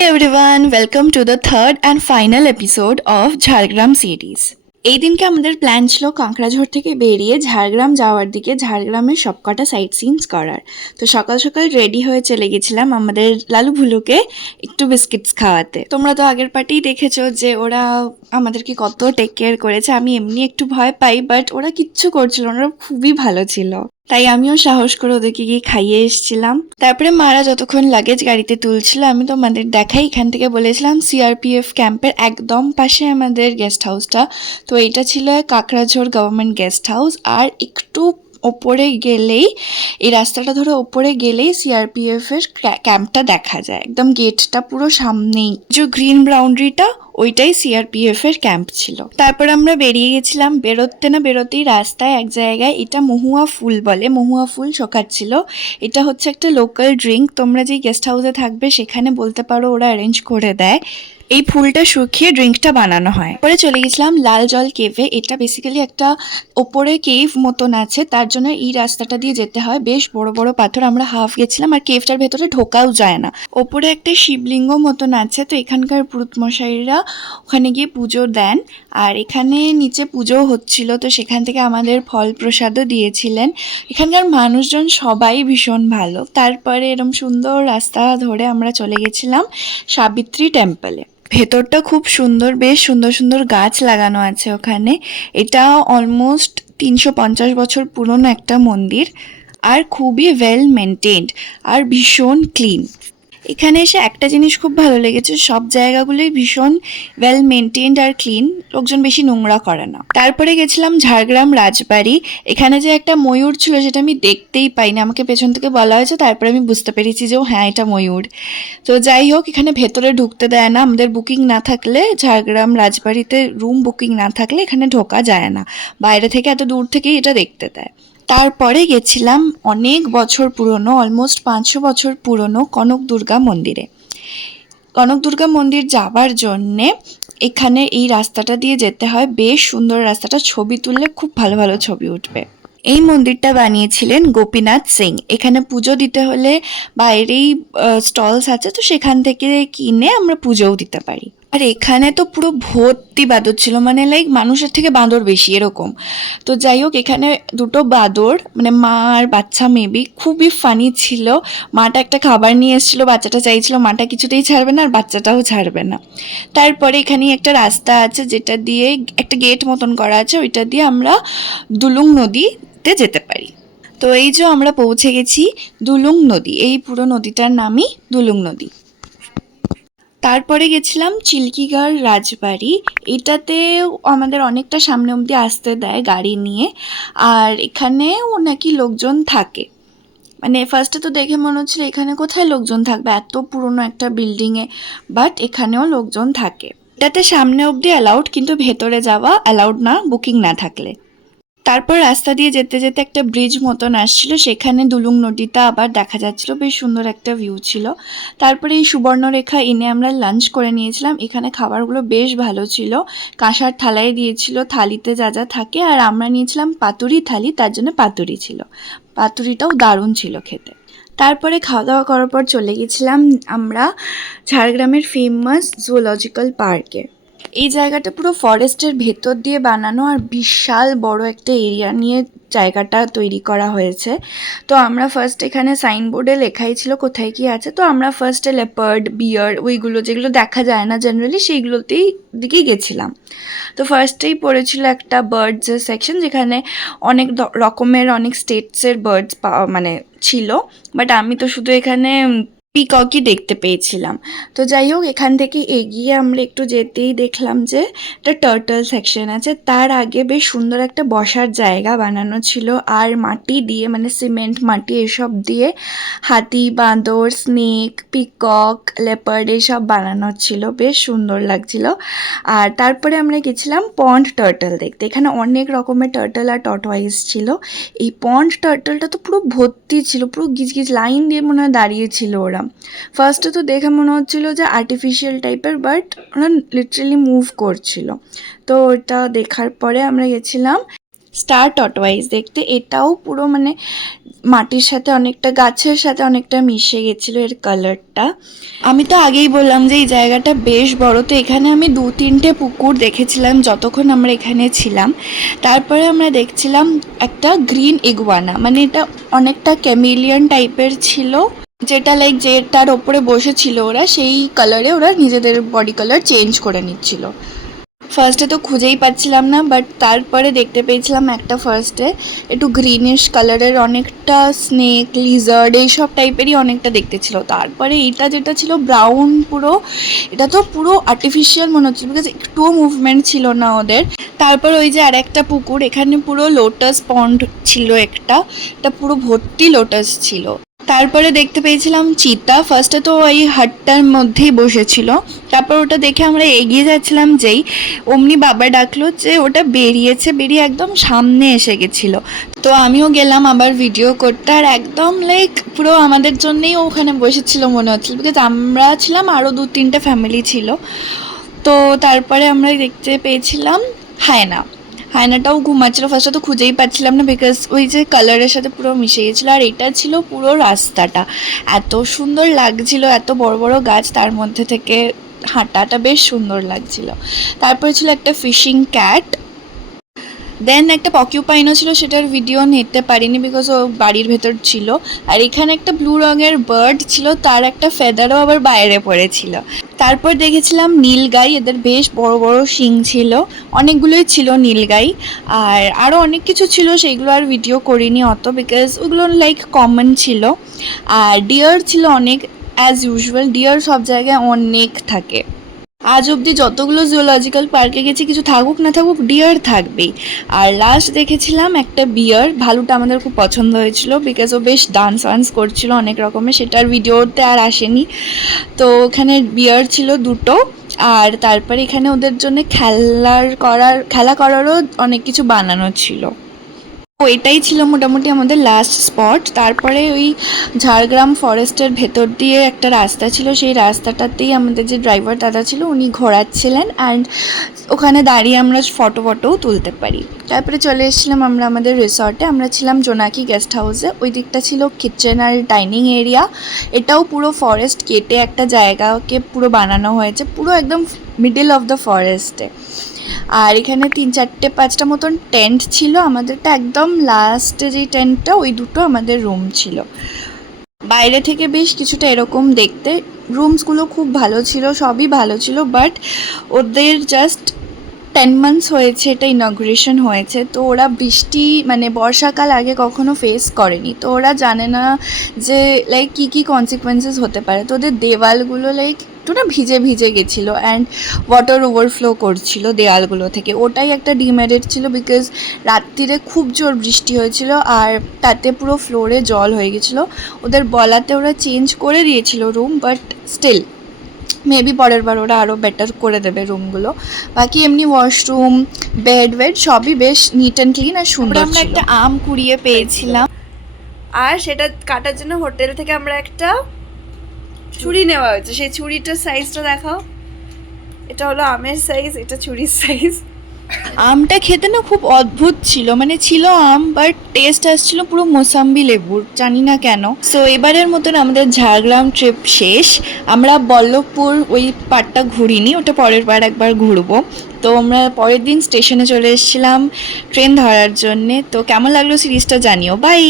Hey everyone, welcome to the third and final episode of Jhargram series. এই দিনকে আমাদের plan ছিল কাঁকড়াঝোড় থেকে বেরিয়ে ঝাড়গ্রাম যাওয়ার দিকে ঝাড়গ্রামের সবকটা সাইট সিনস করার। তো সকাল সকাল রেডি হয়ে চলে গেছিলাম আমাদের লালু ভুলুকে একটু বিস্কিটস খাওয়াতে। তোমরা তো আগের পার্টেই দেখেছো যে ওরা আমাদেরকে কত টেক কেয়ার করেছে। আমি এমনি একটু ভয় পাই, বাট ওরা কিচ্ছু করছিল না, ওরা খুবই ভালো ছিল। তাই আমিও সাহস করে ওদেরকে গিয়ে খাইয়ে এসেছিলাম। তারপরে মারা যতক্ষণ লাগেজ গাড়িতে তুলছিল আমি তোমাদের দেখাই, এখান থেকে বলেছিলাম সিআরপিএফ ক্যাম্পের একদম পাশে আমাদের গেস্ট হাউসটা। তো এটা ছিল কাকড়াঝোড় গভর্নমেন্ট গেস্ট হাউস। আর একটু ওপরে গেলেই, এই রাস্তাটা ধরে ওপরে গেলেই সিআরপিএফ এর ক্যাম্পটা দেখা যায়, একদম গেটটা পুরো সামনেই। যে গ্রিন বাউন্ডারিটা ওইটাই সিআরপিএফ এর ক্যাম্প ছিল। তারপর আমরা বেরিয়ে গেছিলাম। বেরোতে না বেরোতেই রাস্তায় এক জায়গায় এটা মহুয়া ফুল বলে, মহুয়া ফুল শোকাচ্ছিল। এটা হচ্ছে একটা লোকাল ড্রিঙ্ক, তোমরা যেই গেস্ট হাউসে থাকবে সেখানে বলতে পারো, ওরা অ্যারেঞ্জ করে দেয়। এই ফুলটা শুকিয়ে ড্রিঙ্কটা বানানো হয়। পরে চলে গেছিলাম লাল জল কেভে। এটা বেসিক্যালি একটা ওপরে কেভ মতন আছে, তার জন্য এই রাস্তাটা দিয়ে যেতে হয়। বেশ বড় বড় পাথর, আমরা হাফ গেছিলাম আর কেভটার ভেতরে ঢোকাও যায় না। ওপরে একটা শিবলিঙ্গ মতন আছে, তো এখানকার পুরুত মশাইরা ওখানে গিয়ে পুজো দেন। আর এখানে নিচে পুজো হচ্ছিল, তো সেখান থেকে আমাদের ফল প্রসাদও দিয়েছিলেন। এখানকার মানুষজন সবাই ভীষণ ভালো। তারপরে এরকম সুন্দর রাস্তা ধরে আমরা চলে গেছিলাম সাবিত্রী টেম্পলে। ভেতরটা খুব সুন্দর, বেশ সুন্দর সুন্দর গাছ লাগানো আছে ওখানে। এটা অলমোস্ট 350 বছর পুরনো একটা মন্দির, আর খুবই ওয়েল মেনটেন্ড আর ভীষণ ক্লিন। এখানে এসে একটা জিনিস খুব ভালো লেগেছে, সব জায়গাগুলোই ভীষণ ওয়েল মেনটেন্ড আর ক্লিন, লোকজন বেশি নোংরা করে না। তারপরে গেছিলাম ঝাড়গ্রাম রাজবাড়ি। এখানে যে একটা ময়ূর ছিল সেটা আমি দেখতেই পাইনি, আমাকে পেছন থেকে বলা হয়েছে, তারপরে আমি বুঝতে পেরেছি যে ও হ্যাঁ এটা ময়ূর। তো যাই হোক, এখানে ভেতরে ঢুকতে দেয় না, আমাদের বুকিং না থাকলে, ঝাড়গ্রাম রাজবাড়িতে রুম বুকিং না থাকলে এখানে ঢোকা যায় না। বাইরে থেকে এত দূর থেকেই এটা দেখতে দেয়। তারপরে গেছিলাম অনেক বছর পুরনো, অলমোস্ট 500 বছর পুরনো কনক দুর্গা মন্দিরে। কনক দুর্গা মন্দির যাবার জন্যে এখানে এই রাস্তাটা দিয়ে যেতে হয়। বেশ সুন্দর রাস্তাটা, ছবি তুললে খুব ভালো ভালো ছবি উঠবে। এই মন্দিরটা বানিয়েছিলেন গোপীনাথ সিং। এখানে পুজো দিতে হলে বাইরেই স্টলস আছে, তো সেখান থেকে কিনে আমরা পুজোও দিতে পারি। আর এখানে তো পুরো ভর্তি বাঁদর ছিল, মানে লাইক মানুষের থেকে বাঁদর বেশি এরকম। তো যাই হোক, এখানে দুটো বাঁদর, মানে মা আর বাচ্চা মেবি, খুবই ফানি ছিল। মাটা একটা খাবার নিয়ে এসেছিলো, বাচ্চাটা চাইছিল, মাটা কিছুতেই ছাড়বে না আর বাচ্চাটাও ছাড়বে না। তারপরে এখানে একটা রাস্তা আছে যেটা দিয়ে একটা গেট মতন করা আছে, ওইটা দিয়ে আমরা দুলুং নদীতে যেতে পারি। তো এই যে আমরা পৌঁছে গেছি দুলুং নদী, এই পুরো নদীটার নামই দুলুং নদী। তারপরে গেছিলাম চিল্কিগড় রাজবাড়ি। এটাতেও আমাদের অনেকটা সামনে অবধি আসতে দেয় গাড়ি নিয়ে। আর এখানেও নাকি লোকজন থাকে, মানে ফার্স্টে তো দেখে মনে হচ্ছিল এখানে কোথায় লোকজন থাকবে এত পুরনো একটা বিল্ডিংয়ে, বাট এখানেও লোকজন থাকে। এটাতে সামনে অবধি অ্যালাউড, কিন্তু ভেতরে যাওয়া অ্যালাউড না বুকিং না থাকলে। তারপর রাস্তা দিয়ে যেতে যেতে একটা ব্রিজ মতন আসছিল, সেখানে দুলুং নদীটা আবার দেখা যাচ্ছিল, বেশ সুন্দর একটা ভিউ ছিল। তারপরে এই সুবর্ণরেখা এনে আমরা লাঞ্চ করে নিয়েছিলাম। এখানে খাবারগুলো বেশ ভালো ছিল, কাঁসার থালায় দিয়েছিল, থালিতে যা যা থাকে। আর আমরা নিয়েছিলাম পাতুরি থালি, তার জন্য পাতুরি ছিল, পাতুরিটাও দারুণ ছিল খেতে। তারপরে খাওয়া দাওয়া করার পর চলে গেছিলাম আমরা ঝাড়গ্রামের ফেমাস জুলজিক্যাল পার্কে। এই জায়গাটা পুরো ফরেস্টের ভেতর দিয়ে বানানো, আর বিশাল বড় একটা এরিয়া নিয়ে জায়গাটা তৈরি করা হয়েছে। তো আমরা ফার্স্ট, এখানে সাইনবোর্ডে লেখাই ছিল কোথায় কি আছে, তো আমরা ফার্স্টে লেপার্ড, বিয়ার, ওইগুলো যেগুলো দেখা যায় না জেনারেলি, সেইগুলোতেই দিকেই গেছিলাম। তো ফার্স্টেই পড়েছিল একটা বার্ডসের সেকশন, যেখানে অনেক রকমের অনেক স্টেটসের বার্ডস মানে ছিল, বাট আমি তো শুধু এখানে পিককই দেখতে পেয়েছিলাম। তো যাই হোক, এখান থেকে এগিয়ে আমরা একটু যেতেই দেখলাম যে একটা টার্টল সেকশন আছে। তার আগে বেশ সুন্দর একটা বসার জায়গা বানানো ছিল, আর মাটি দিয়ে, মানে সিমেন্ট মাটি এসব দিয়ে হাতি, বাঁদর, স্নেক, পিকক, লেপার্ড এসব বানানো ছিল, বেশ সুন্দর লাগছিল। আর তারপরে আমরা গেছিলাম পন্ড টার্টল দেখতে। এখানে অনেক রকমের টার্টল আর টর্টওয়াইজ ছিল। এই পন্ড টার্টলটা তো পুরো ভর্তি ছিল, পুরো গিজগিজ লাইন দিয়ে মনে হয় দাঁড়িয়েছিল ওরা। ফার্স্টে তো দেখে মনে হচ্ছিলো যে আর্টিফিশিয়াল টাইপের, বাট ওরা লিটারেলি মুভ করছিল। তো ওটা দেখার পরে আমরা গেছিলাম স্টার টর্টওয়াইজ দেখতে। এটাও পুরো মানে মাটির সাথে অনেকটা, গাছের সাথে অনেকটা মিশে গেছিলো এর কালারটা। আমি তো আগেই বললাম যে এই জায়গাটা বেশ বড়, তো এখানে আমি 2-3টে পুকুর দেখেছিলাম যতক্ষণ আমরা এখানে ছিলাম। তারপরে আমরা দেখছিলাম একটা গ্রিন ইগুয়ানা, মানে এটা অনেকটা ক্যামেলিয়ন টাইপের ছিল, যেটা লাইক যেটার ওপরে বসেছিল ওরা সেই কালারে ওরা নিজেদের বডি কালার চেঞ্জ করে নিচ্ছিল। ফার্স্টে তো খুঁজেই পাচ্ছিলাম না, বাট তারপরে দেখতে পেয়েছিলাম একটা ফার্স্টে একটু গ্রিনিশ কালারের অনেকটা স্নেক, লিজার্ড এইসব টাইপেরই অনেকটা দেখতে ছিল। তারপরে এইটা যেটা ছিল ব্রাউন পুরো, এটা তো পুরো আর্টিফিশিয়াল মনে হচ্ছিল, বিকজ একটুও মুভমেন্ট ছিল না ওদের। তারপর ওই যে আরেকটা পুকুর, এখানে পুরো লোটাস পন্ড ছিল একটা, এটা পুরো ভর্তি লোটাস ছিল। তারপরে দেখতে পেয়েছিলাম চিতা। ফার্স্টে তো ওই হাটটার মধ্যেই বসেছিল, তারপর ওটা দেখে আমরা এগিয়ে যাচ্ছিলাম, যেই অমনি বাবা ডাকলো যে ওটা বেরিয়েছে, বেরিয়ে একদম সামনে এসে গেছিলো। তো আমিও গেলাম আবার ভিডিও করতে, আর একদম লাইক পুরো আমাদের জন্যেই ওখানে বসেছিল মনে হচ্ছিল, বিকজ আমরা ছিলাম আরও 2-3টে ফ্যামিলি ছিল। তো তারপরে আমরা দেখতে পেয়েছিলাম হায়না। হায়নাটাও ঘুমাচ্ছিল। ফার্স্টে তো খুঁজেই পাচ্ছিলাম না, বিকজ ওই যে কালারের সাথে পুরো মিশে গেছিলো। আর এটা ছিল পুরো রাস্তাটা, এত সুন্দর লাগছিল, এত বড় বড় গাছ, তার মধ্যে থেকে হাঁটাটা বেশ সুন্দর লাগছিল। তারপরে ছিল একটা ফিশিং ক্যাট, দেন একটা পকিউপাইনও ছিল, সেটার ভিডিও নিতে পারিনি বিকজ ও বাড়ির ভেতর ছিল। আর এখানে একটা ব্লু রঙের বার্ড ছিল, তার একটা ফেদারও আবার বাইরে পড়েছিল। তারপর দেখেছিলাম নীলগাই, এদের বেশ বড় বড় শিং ছিল, অনেকগুলোই ছিল নীলগাই। আর আরও অনেক কিছু ছিল, সেইগুলো আর ভিডিও করিনি অত, বিকজ ওগুলো লাইক কমন ছিল। আর ডিয়ার ছিল অনেক, অ্যাজ ইউজুয়াল ডিয়ার সব জায়গায় অনেক থাকে। আজ অবধি যতগুলো জুলজিক্যাল পার্কে গেছি, কিছু থাকুক না থাকুক ডিয়ার থাকবেই। আর লাস্ট দেখেছিলাম একটা বিয়ার, ভালুটা আমাদের খুব পছন্দ হয়েছিল, বিকজ ও বেশ ডান্স ওয়ান্স করছিল অনেক রকমের, সেটার ভিডিওতে আর আসেনি। তো ওখানে বিয়ার ছিল 2টো। আর তারপরে এখানে ওদের জন্য খেলা করারও অনেক কিছু বানানো ছিল। এটাই ছিল মোটামুটি আমাদের লাস্ট স্পট। তারপরে ওই ঝাড়গ্রাম ফরেস্টের ভেতর দিয়ে একটা রাস্তা ছিল, সেই রাস্তাটাতেই আমাদের যে ড্রাইভার দাদা ছিল উনি ঘোরাচ্ছিলেন, অ্যান্ড ওখানে দাঁড়িয়ে আমরা ফটোও তুলতে পারি। তারপরে চলে এসেছিলাম আমরা আমাদের রিসর্টে। আমরা ছিলাম জোনাকি গেস্ট হাউসে, ওই দিকটা ছিল কিচেন আর ডাইনিং এরিয়া। এটাও পুরো ফরেস্ট কেটে একটা জায়গাকে পুরো বানানো হয়েছে, পুরো একদম মিডল অফ দ্য ফরেস্টে। আর এখানে 3-4-5টা মতন টেন্ট ছিল, আমাদেরটা একদম লাস্টে যেই টেন্টটা, ওই 2টো আমাদের রুম ছিল। বাইরে থেকে বেশ কিছুটা এরকম দেখতে, রুমসগুলো খুব ভালো ছিল, সবই ভালো ছিল, বাট ওদের জাস্ট 10 মান্থস হয়েছে, এটা ইনগ্রেশন হয়েছে, তো ওরা বৃষ্টি মানে বর্ষাকাল আগে কখনো ফেস করেনি, তো ওরা জানে না যে লাইক কী কী কনসিকুয়েন্সেস হতে পারে। তো ওদের দেওয়ালগুলো লাইক একটু না ভিজে ভিজে গেছিলো, অ্যান্ড ওয়াটার ওভারফ্লো করছিল দেওয়ালগুলো থেকে, ওটাই একটা ডিমেরিট ছিল, বিকজ রাত্রিরে খুব জোর বৃষ্টি হয়েছিল, আর তাতে পুরো ফ্লোরে জল হয়ে গেছিলো। ওদের বলাতে ওরা চেঞ্জ করে দিয়েছিল রুম, বাট স্টিল মেবি পরের বার ওরা আরও বেটার করে দেবে রুমগুলো। বাকি এমনি ওয়াশরুম, বেড সবই বেশ নিট অ্যান্ড ক্লিন আর সুন্দর। আমরা একটা আম কুড়িয়ে পেয়েছিলাম, আর সেটা কাটার জন্য হোটেল থেকে আমরা একটা ছুরি নেওয়া হয়েছে। সেই ছুরিটার সাইজটা দেখাও, এটা হলো আমের সাইজ, এটা ছুরির সাইজ। আমটা খেতে না খুব অদ্ভুত ছিল, মানে ছিল আম, বাট টেস্ট আসছিল পুরো মোসাম্বি লেবুর, জানি না কেন। সো এবারের মতন আমাদের ঝাড়গ্রাম ট্রিপ শেষ। আমরা বল্লভপুর ওই পার্টটা ঘুরিনি, ওটা পরের বার একবার ঘুরবো। তো আমরা পরের দিন স্টেশনে চলে এসেছিলাম ট্রেন ধরার জন্যে। তো কেমন লাগলো সিরিজটা জানিও, বাই।